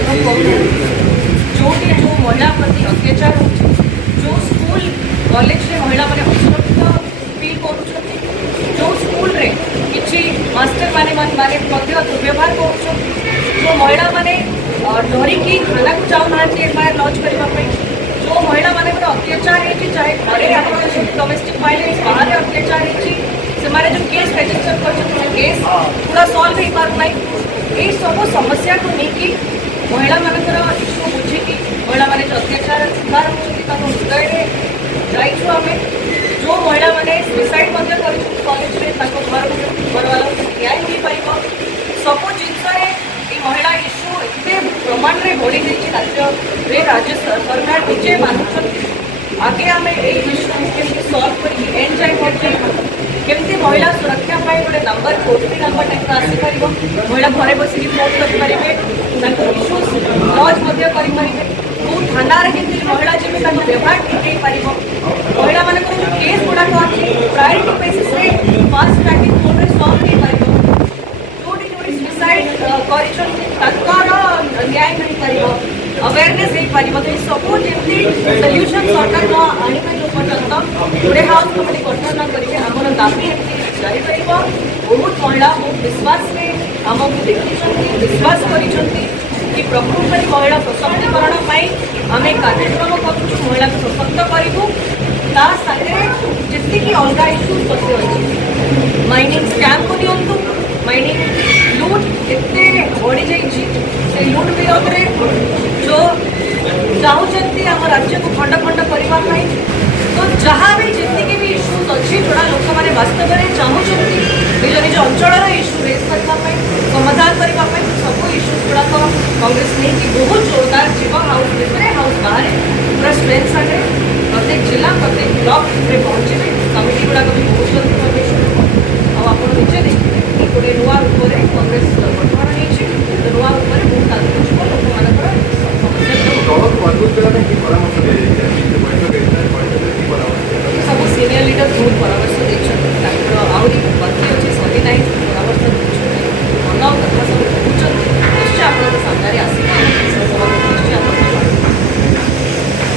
कार्यक्रम करूँ जोटी जो महिला प्रति अत्याचार हो जो स्कूल कॉलेज रे महिला माने असुरक्षित फील कर जो स्कूल रे किसी मास्टर माने माने दुर्व्यवहार कर जो महिला माने डरिकी खाना को जाऊना एफआईआर लॉन्च करने जो महिला माने अत्याचार है चाहे घरे डोमेस्टिक वायलेंस बाहर अत्याचार है से जो केस रजिस्टर कर केस पूरा सॉल्व हो पारना यही सब समस्या को लेकिन महिला मानकर इश्यू बुझिकी महिला माने जो अत्याचार शिकार होती हृदय जाइछु आम जो महिला माने सुसाइड कॉलेज में घर वाला न्याय मिल पार सब जिनस महिला इश्यू एत प्रमाण में बढ़ी जाइए राज्य सरकार निजे मानुंट आगे आम इश्यू सल्व कर एंड जाए केमती महिला सुरक्षा गोटे number toll free number type आसीपर महिला घरे बस फोन करेंगे इश्यूज लॉज करेंगे कौ थाना केमती महिला जमी व्यवहार ठीक हो पार महिला मान जो केस गुड़ाक अच्छी priority basis fast tracking court में सल्व हो पार जोटी जोटी सुसाइड कर न्याय मिल पार अवेयरनेस हो पार तो सब जमी सल्यूशन सरकार न आने जो पर्यटन गोटे हाउस कमिटी गठन करके आम दाबी जापर बहुत महिला बहुत विश्वास आमको देखी विश्वास कि प्रकृत में महिला सशक्तिकरण आम कार्यक्रम करूँ महिला को सशक्त करूँ तांगे जी अलग इश्यूज बस अच्छी माइनिंग स्कैम को दिंतु माइनिंग लुट एते बढ़ी जाइए लुट विरोध में जो चाहते आम राज्य को खंड खंड करने तो जहाँ भी जी भी इश्यूज अच्छी जोड़ा लोक मैंने वास्तव में चाहते निज निज अंचल इश्यू रेज करने समाधान करने सब इश्यूज गुड़ाक कांग्रेस नहीं बहुत जोरदार जीव हाउस भितर हाउस बाहर पूरा स्ट्रेंथ सागर प्रत्येक जिला प्रत्येक ब्लॉक में पहुँचे कमिटी गुड़ाक भी बहुत जल्दी परमिशन आप निजे देखिए गोटे नुआ रूप में कांग्रेस गठन होती नुआ रूप में बहुत आगे लोक मान सब सीनियर लीडर बहुत